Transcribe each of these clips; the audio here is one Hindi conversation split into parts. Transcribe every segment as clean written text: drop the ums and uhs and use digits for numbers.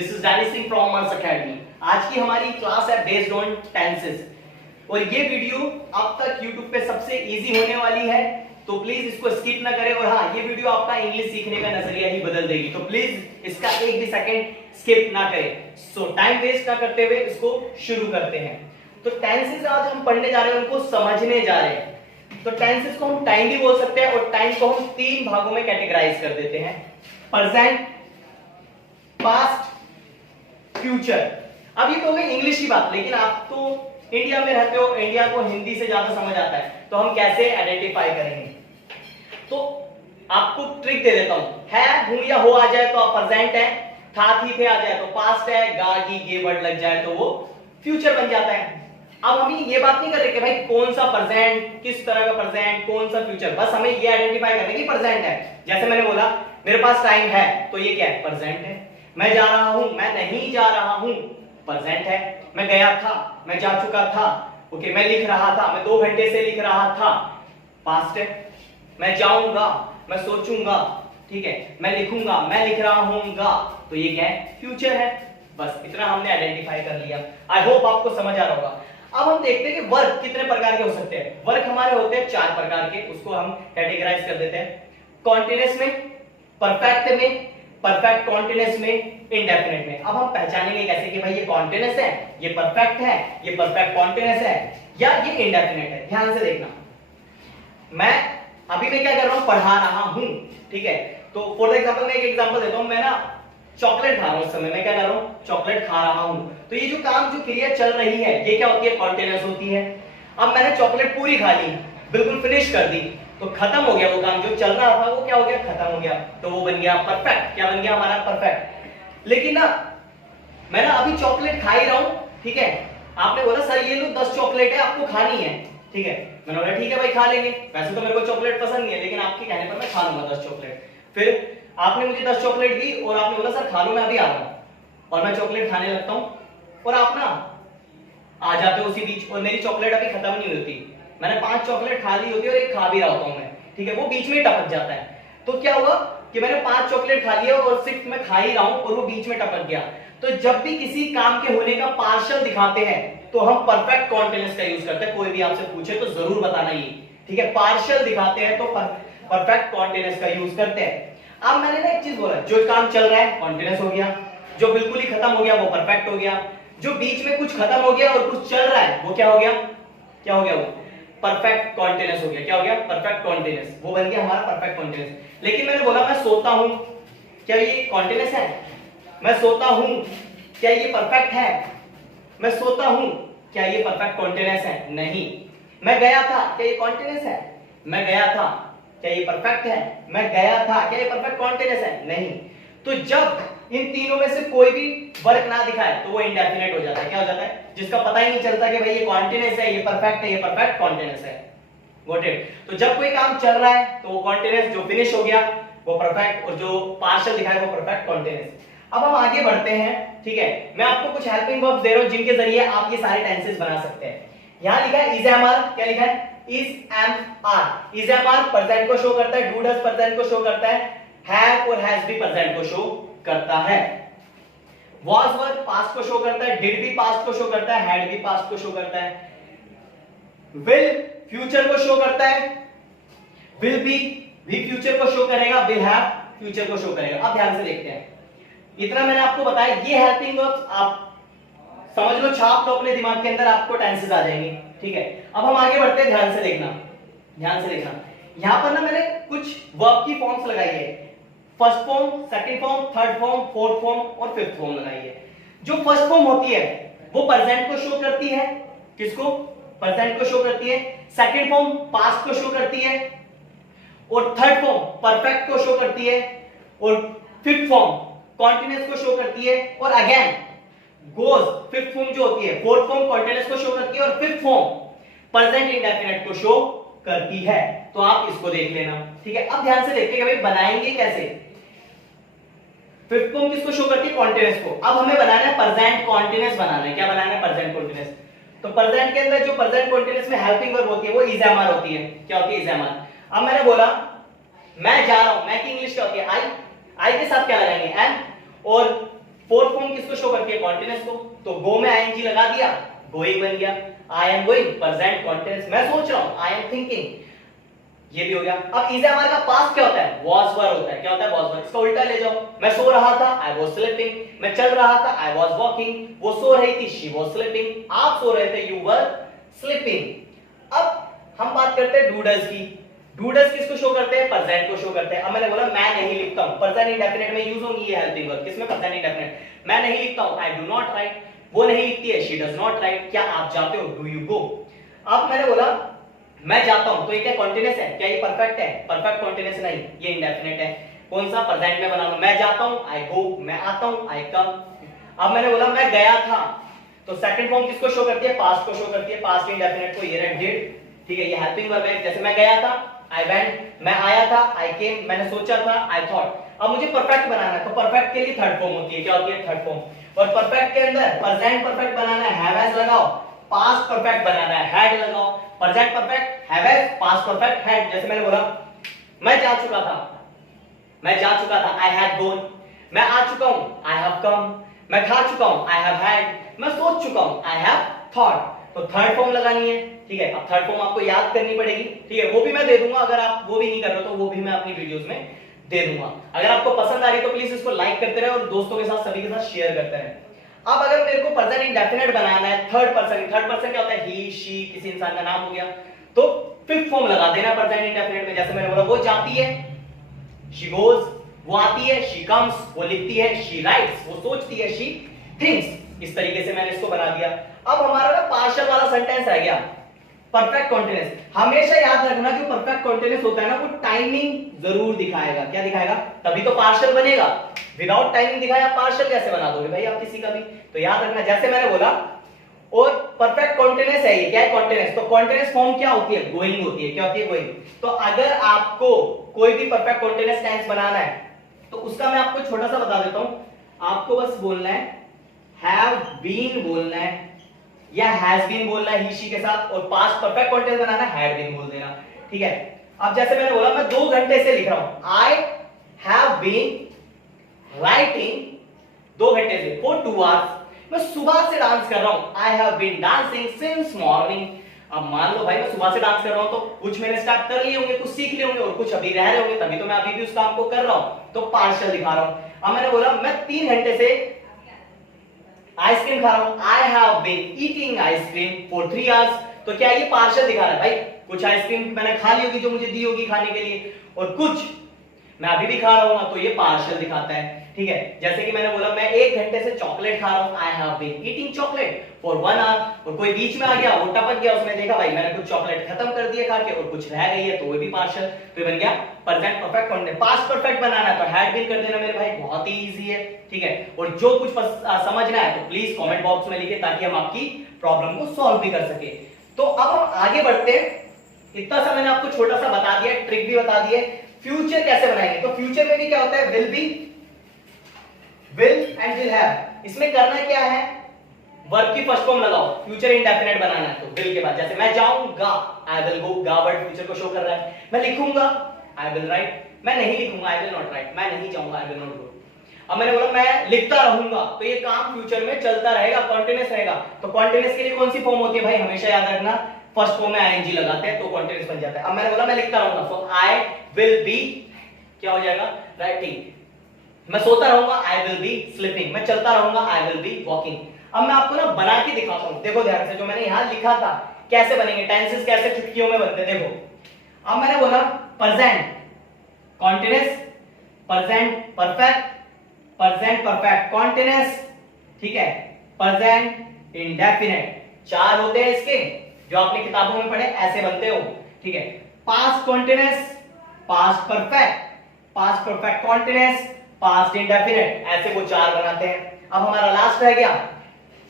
This is Danny Singh from MERS academy. आज की हमारी क्लास है बेस्ड ऑन टेंसेस और ये वीडियो अब तक YouTube पे सबसे इजी होने वाली है, तो प्लीज इसको स्किप ना करें। और हाँ, ये वीडियो आपका इंग्लिश सीखने का नजरिया ही बदल देगी, तो प्लीज इसका एक भी सेकंड स्किप ना करें। सो टाइम वेस्ट ना करते हुए इसको शुरू करते हैं। तो टेंसेस आज हम पढ़ने जा रहे हैं, उनको समझने जा रहे हैं। तो टेंसेस को हम टाइम भी बोल सकते हैं और टाइम को हम तीन भागों में कैटेगराइज कर देते हैं, प्रेजेंट, पास्ट, फ्यूचर। अब ये तो हो गई इंग्लिश की बात, लेकिन आप तो इंडिया में रहते हो, इंडिया को हिंदी से ज्यादा समझ आता है, तो हम कैसे आइडेंटिफाई करेंगे? तो आपको ट्रिक दे देता हूं, है, हूं या हो आ जाए तो आप प्रेजेंट है, था थी थे आ जाए तो पास्ट है, गा गी गे वर्ड लग जाए तो वो फ्यूचर बन जाता है। अब हम ये बात नहीं कर रहे कि भाई कौन सा प्रेजेंट, किस तरह का प्रेजेंट, कौन सा फ्यूचर, बस हमें ये आइडेंटिफाई करना है कि प्रेजेंट है। जैसे मैंने बोला मेरे पास टाइम है, तो ये क्या है? प्रेजेंट है। मैं जा रहा हूं, मैं नहीं जा रहा हूं, प्रेजेंट है। मैं गया था, मैं जा चुका था, ओके। मैं लिख रहा था, मैं 2 घंटे से लिख रहा था, पास्ट है। मैं जाऊंगा, मैं सोचूंगा, ठीक है। मैं लिखूंगा, मैं लिख रहा हूंगा, तो ये क्या है? फ्यूचर है। बस इतना हमने आइडेंटिफाई कर लिया। आई होप आपको समझ आ रहा होगा। अब हम देखते हैं कि वर्क कितने प्रकार के हो सकते हैं। वर्क हमारे होते हैं 4 प्रकार के, उसको हम कैटेगराइज कर देते हैं, कॉन्टिन्यूअस में, परफेक्ट में, परफेक्ट कॉन्टिन्यूअस में, इंडेफिनिट में। अब हम पहचानेंगे कैसे कि भाई ये कॉन्टिन्यूअस है, ये परफेक्ट है, ये परफेक्ट कॉन्टिन्यूअस है, या ये इंडेफिनिट है। ध्यान से देखना, मैं अभी मैं क्या कर रहा हूं? पढ़ा रहा हूं, ठीक है। तो फॉर एग्जांपल मैं एक एग्जांपल देता हूं, मैं ना चॉकलेट खा रहा हूं, उस समय मैं क्या कर रहा हूं? चॉकलेट खा रहा हूं। तो ये जो काम, जो क्रिया चल रही है, ये क्या होती है? कॉन्टिन्यूअस होती है। अब मैंने चॉकलेट पूरी खा ली, बिल्कुल फिनिश कर दी, तो खत्म हो गया वो काम, जो चल रहा था वो क्या हो गया? खत्म हो गया, तो वो बन गया परफेक्ट। क्या बन गया हमारा? परफेक्ट। लेकिन ना मैं ना अभी चॉकलेट खा ही रहा हूं, ठीक है। आपने बोला सर ये लो 10 चॉकलेट है, आपको खानी है, ठीक है। मैंने बोला ठीक है भाई, खा लेंगे। वैसे तो मेरे को चॉकलेट पसंद नहीं है, लेकिन आपके कहने पर मैं खा लूंगा 10 चॉकलेट। फिर आपने मुझे 10 चॉकलेट दी और आपने बोला सर खा लो, मैं अभी आ रहा हूं, और मैं चॉकलेट खाने लगता हूं, और आप ना आ जाते हो उसी बीच, और मेरी चॉकलेट अभी खत्म नहीं होती। मैंने 5 चॉकलेट खा ली होती है और एक खा भी रहा होता हूं मैं, ठीक है। वो बीच में टपक जाता है, तो क्या हुआ कि मैंने 5 चॉकलेट खा लिया और 6 मैं खा ही रहा हूं और वो बीच में टपक गया। तो जब भी किसी काम के होने का पार्शियल दिखाते हैं, तो हम परफेक्ट कॉन्टिन्यूअस का यूज करते हैं। कोई भी आपसे पूछे तो जरूर बताना ये, ठीक है। पार्शियल दिखाते हैं तो परफेक्ट कॉन्टिन्यूअस का यूज करते हैं। अब मैंने ना एक चीज बोला, जो काम चल रहा है कॉन्टिन्यूअस हो गया, जो बिल्कुल ही खत्म हो गया वो परफेक्ट हो गया, जो बीच में कुछ खत्म हो गया और कुछ चल रहा है वो क्या हो गया? क्या हो गया? वो परफेक्ट कॉन्टिन्यूअस हो गया। क्या हो गया? Perfect continuous. वो बन गया हमारा परफेक्ट कॉन्टिन्यूअस। लेकिन मैंने बोला मैं सोता हूं, क्या ये कॉन्टिन्यूअस है? मैं सोता हूं, क्या ये परफेक्ट है? मैं सोता हूं, क्या ये परफेक्ट कॉन्टिन्यूअस है? नहीं। मैं गया था, क्या ये कॉन्टिन्यूअस है? मैं गया था, क्या ये परफेक्ट है? मैं गया था, क्या ये परफेक्ट कॉन्टिन्यूअस है? नहीं। तो जब इन तीनों में से कोई भी वर्क ना दिखाए तो वो इंडेफिनिट हो जाता है। क्या हो जाता है? जिसका पता ही नहीं चलता कि भाई ये कॉन्टिन्यूअस है, ये परफेक्ट है, ये परफेक्ट कॉन्टिन्यूअस है। Got it? तो जब कोई काम चल रहा है तो वो कॉन्टिन्यूअस, जो फिनिश हो गया वो परफेक्ट, और जो पार्शियल दिखाए वो परफेक्ट कॉन्टिन्यूअस। अब हम आगे बढ़ते हैं, ठीक है। मैं आपको कुछ हेल्पिंग वर्ब्स दे रहा हूं जिनके जरिए आप ये सारे टेंसेस बना सकते हैं। यहां लिखा है इज एम आर, क्या लिखा है? Is am are. Is am are present को शो करता है, डू डज प्रेजेंट को शो करता है, हैव और हैज भी प्रेजेंट को शो करता है, was वर्ब पास्ट को शो करता है, डिड भी पास्ट को शो करता है, हैड भी पास्ट को शो करता है, will फ्यूचर को शो करता है, will be भी फ्यूचर को शो करेगा, will have फ्यूचर को शो करेगा। अब ध्यान से देखते हैं, इतना मैंने आपको बताया। ये हेल्पिंग वर्ब्स आप समझ लो, छाप लो अपने दिमाग के अंदर, आपको टेंसेस आ जाएंगे, ठीक है। अब हम आगे बढ़ते हैं, ध्यान से देखना, ध्यान से देखना। यहां पर ना मैंने कुछ वर्ब की फॉर्म्स लगाई है, first form, second form, third form, fourth form और फिफ्थ फॉर्म लगाई है। जो फर्स्ट फॉर्म होती है वो प्रेजेंट को शो करती है, किसको? प्रेजेंट को शो करती है। सेकंड फॉर्म पास्ट को शो करती है, और थर्ड फॉर्म परफेक्ट को शो करती है, और फिफ्थ फॉर्म कॉन्टिन्यूअस को शो करती है, और अगेन गोज फिफ्थ फॉर्म जो होती है, फोर्थ फॉर्म कॉन्टिन्यूअस को शो करती है, और फिफ्थ फॉर्म प्रेजेंट इंडेफिनिट को शो करती है। तो आप इसको देख लेना, ठीक है। अब ध्यान से देखते हैं कि भाई बनाएंगे कैसे। फिफ्थ फॉर्म किसको शो करती है? कॉन्टिन्यूअस को। अब हमें बनाना है प्रेजेंट कॉन्टिन्यूअस बनाना है। क्या बनाना है? Present continuous. तो प्रेजेंट के अंदर जो प्रेजेंट कॉन्टिन्यूअस में हेल्पिंग वर्ब होती है वो इज एम आर होती है। क्या होती है? Is am are. अब मैंने बोला मैं जा रहा हूं, मैं की इंग्लिश क्या होती है? आई। आई के साथ क्या लगाएंगे? एम। और फोर्थ फॉर्म किसको शो करती है? कॉन्टिन्यूअस को। तो गो में आईएनजी लगा दिया, गोइंग बन गया। I am going, present continuous, मैं सोच रहा हूं, आई एम थिंकिंग, ये भी हो गया। अब इज हमारे का पास्ट क्या होता है? वाज वर होता है। क्या होता है? वाज वर। इसका उल्टा ले जाओ, मैं सो रहा था, आई वाज स्लीपिंग, मैं चल रहा था, आई वाज वॉकिंग, वो सो रही थी, शी वाज स्लीपिंग, आप सो रहे थे, यू वर स्लीपिंग। अब हम बात करते हैं डूडल्स की। डूडल्स किसको शो करते हैं? प्रेजेंट को शो करते हैं। अब मैंने बोला मैं नहीं लिखता हूं, प्रेजेंट इंडेफिनिट में यूज होंगी ये हेल्पिंग वर्ब, किसमें? Present indefinite. मैं नहीं लिखता हूं, आई डू नॉट राइट, वो नहीं लिखती है, शी डज नॉट राइट, क्या आप जाते हो? Do you go. अब मैंने बोला मैं जाता हूं, तो ये क्या कॉन्टिन्यूअस है? क्या ये परफेक्ट है? परफेक्ट कॉन्टिन्यूअस नहीं, ये इंडेफिनिट है। कौन सा? प्रेजेंट में बना लो, मैं जाता हूं, आई गो, मैं आता हूं, आई कम। अब मैंने बोला मैं गया था, तो सेकंड फॉर्म किसको शो करती है? पास्ट को शो करती है, पास्ट इंडेफिनिट को, ये डिड, ठीक है, ये हेल्पिंग वर्ब है। जैसे मैं गया था, आई वेंट, मैं आया था, आई केम, मैंने सोचा था, आई थॉट। अब मुझे परफेक्ट बनाना है, तो परफेक्ट के लिए थर्ड फॉर्म होती है, क्या होती है? Third form. और परफेक्ट के अंदर प्रेजेंट परफेक्ट बनाना है, हैव हैज लगाओ, पास्ट परफेक्ट बनाना है, हैड लगाओ, present perfect have has, past perfect had. जैसे मैंने बोला मैं जा चुका था, मैं जा चुका था, आई हैड गॉन, मैं आ चुका हूं, आई हैव कम, मैं खा चुका हूं, आई हैव हैड, मैं सोच चुका हूं, आई हैव थॉट। तो थर्ड फॉर्म लगानी है, ठीक है। अब थर्ड फॉर्म आपको याद करनी पड़ेगी, ठीक है, वो भी मैं दे दूंगा, अगर आप वो भी नहीं कर रहे तो वो भी मैं अपनी वीडियोस में दे दूंगा। अगर आपको पसंद आ रही है तो प्लीज इसको लाइक करते रहे और दोस्तों के साथ, सभी के साथ शेयर करते रहे। अब अगर मेरे को प्रेजेंट इंडेफिनिट बनाना है, थर्ड पर्सन, थर्ड पर्सन क्या होता है? ही, शी, किसी इंसान का नाम हो गया, तो फिफ्थ फॉर्म लगा देना प्रेजेंट इंडेफिनिट में। जैसे मैंने बोला वो जाती है, शी गोज, वो आती है, शी कम्स, वो लिखती है, शी राइट्स, वो सोचती है, शी थिंक्स। इस तरीके से मैंने इसको बना दिया। अब हमारा ना पार्शियल वाला सेंटेंस रह गया, परफेक्ट कॉन्टिन्यूअस। हमेशा याद रखना जो परफेक्ट कॉन्टिन्यूअस होता है ना, वो टाइमिंग जरूर दिखाएगा। क्या दिखाएगा? तभी तो पार्शियल बनेगा। विदाउट टाइमिंग दिखाया पार्शियल कैसे बना दोगे भाई आप किसी का भी? तो याद रखना, जैसे मैंने बोला, और परफेक्ट कॉन्टिन्यूअस है ये। क्या है कॉन्टिन्यूअस? तो कॉन्टिन्यूअस फॉर्म क्या होती है? गोइंग होती है। क्या होती है? गोइंग। तो अगर आपको कोई भी परफेक्ट कॉन्टिन्यूअस टेंस बनाना है तो उसका मैं आपको छोटा सा बता देता हूं। आपको बस बोलना है हैव बीन बोलना है या हैज बीन बोलना है ही शी के साथ, और पास्ट परफेक्ट कॉन्टिन्यूअस बनाना है, हैड बीन बोल देना, ठीक है। अब जैसे मैंने बोला मैं 2 घंटे से लिख रहा हूं, आई हैव बीन राइटिंग 2 घंटे से, फॉर 2 आवर्स। मैं सुबह से डांस कर रहा हूं, I have been dancing since morning. अब मान लो भाई मैं सुबह से डांस कर रहा हूं, तो कुछ मैंने स्टार्ट कर लिए होंगे, कुछ सीख लिए होंगे, और कुछ अभी रह रहे होंगे, तभी तो मैं अभी भी उस काम को कर रहा हूं, तो पार्शियल दिखा रहा हूं। अब मैंने बोला मैं 3 घंटे से आइसक्रीम खा रहा हूं, I have been eating ice cream for 3 hours. तो क्या ये पार्शियल दिखा रहा है भाई? कुछ आइसक्रीम मैंने खा ली होगी जो मुझे दी होगी खाने के लिए, और कुछ मैं अभी भी खा रहा हूं, तो ये पार्शियल दिखाता है, ठीक है। जैसे कि मैंने बोला मैं 1 घंटे से चॉकलेट खा रहा हूं, I have been eating chocolate for 1 hour. और कोई बीच में आ गया, वो टपक गया, उसने देखा भाई मैंने कुछ चॉकलेट खत्म कर दिए खा के और कुछ रह गई है, तो वो भी पार्शियल। तो बन गया present perfect continuous. Past perfect बनाना है तो हैड बीन कर देना मेरे भाई, बहुत ही इजी है, ठीक है। और जो कुछ समझना है तो प्लीज कमेंट बॉक्स में लिखिए, ताकि हम आपकी प्रॉब्लम को सॉल्व भी कर सके। तो अब हम आगे बढ़ते हैं। इतना सा मैंने आपको छोटा सा बता दिया, ट्रिक भी बता दी है। फ्यूचर कैसे बनाएंगे? तो फ्यूचर में भी क्या होता है? Will be, will and will have. इसमें करना क्या है? वर्ब की फर्स्ट फॉर्म लगाओ, फ्यूचर इंडेफिनिट बनाना है, तो विल के बाद जैसे मैं जाऊंगा, आई विल गो, गा वर्ड फ्यूचर को शो कर रहा है। मैं लिखूंगा, आई विल राइट, मैं नहीं लिखूंगा, आई विल नॉट राइट, मैं नहीं जाऊंगा, आई विल नॉट गो। अब मैंने बोला मैं लिखता रहूंगा, तो ये काम फ्यूचर में चलता रहेगा, कॉन्टिन्यूअस रहेगा। तो कॉन्टिन्यूअस के लिए कौन सी फॉर्म होती है भाई? हमेशा याद रखना, फर्स्ट फॉर्म में आईएनजी लगाते हैं तो कॉन्टिन्यूअस बन जाता है। अब मैंने बोला मैं लिखता रहूंगा, सो आई विल बी, क्या हो जाएगा? राइटिंग। मैं सोता रहूंगा, आई विल बी स्लीपिंग। मैं चलता रहूंगा, आई विल बी वॉकिंग। अब मैं आपको ना बना के दिखाता हूं, देखो ध्यान से, जो मैंने यहां लिखा था कैसे बनेंगे, टेंसेस कैसे चुटकियों में बनते हैं, देखो। अब मैंने बोला present continuous, present perfect, present perfect continuous, ठीक है, प्रेजेंट इंडेफिनिट। 4 होते हैं इसके, जो आपने किताबों में पढ़े ऐसे बनते हो, ठीक है। Past continuous, past perfect, past perfect continuous, past indefinite, ऐसे वो 4 बनाते हैं। अब हमारा लास्ट रह गया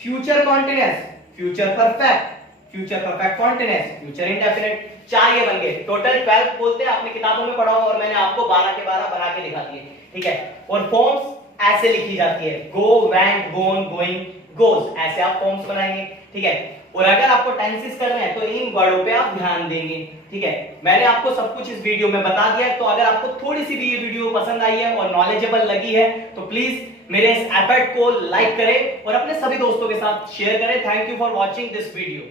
future continuous, future perfect, future perfect continuous, future indefinite. 4 ये बन गए। टोटल 12 बोलते हैं, आपने किताबों में पढ़ा होगा, और मैंने आपको 12 के 12 बना के दिखा दिए, ठीक है। और फॉर्म्स ऐसे लिखी जाती है, गो, वेंट, गोन, गोइंग, गोज, ऐसे आप फॉर्म्स बनाएंगे, ठीक है। और अगर आपको टेंसेस करना है तो इन वर्डों पे आप ध्यान देंगे। ठीक है, मैंने आपको सब कुछ इस वीडियो में बता दिया है। तो अगर आपको थोड़ी सी भी ये वीडियो पसंद आई है और नॉलेजेबल लगी है तो प्लीज मेरे इस एफर्ट को लाइक करें और अपने सभी दोस्तों के साथ शेयर करें। Thank you for watching this video.